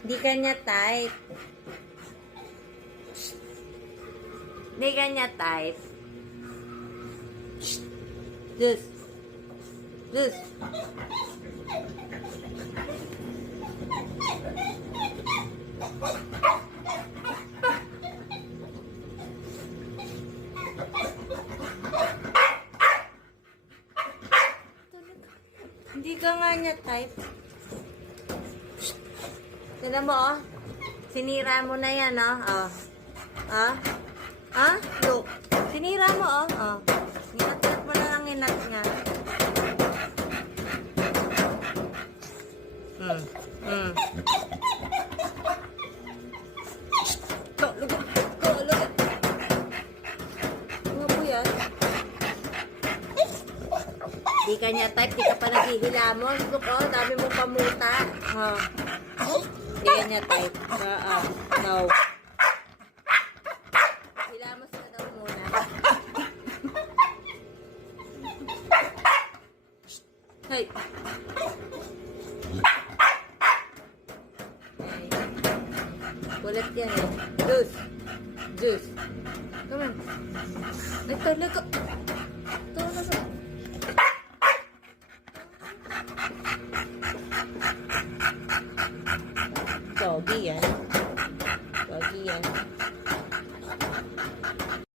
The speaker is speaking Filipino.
Hindi kanya type. Hindi kanya type. This. This. Hindi ka nga niya type. Tignan mo, oh. Sinira mo na yan, oh. Oh. Ah? Ah? Look. Sinira mo, oh. Oh. Inat-inat mo na lang inat nga. Lugot. Lugot. Ano po yan? Di ka niya type, di ka pa naghihilamon. Look, oh, dami mong pamuta. Oh. Di ka niya type. No. Hilamos ka daw muna. Hey. Kulit yan eh. Juice. Juice. Come on. Ay, talaga. Talaga. Doggy yan. Doggy yan.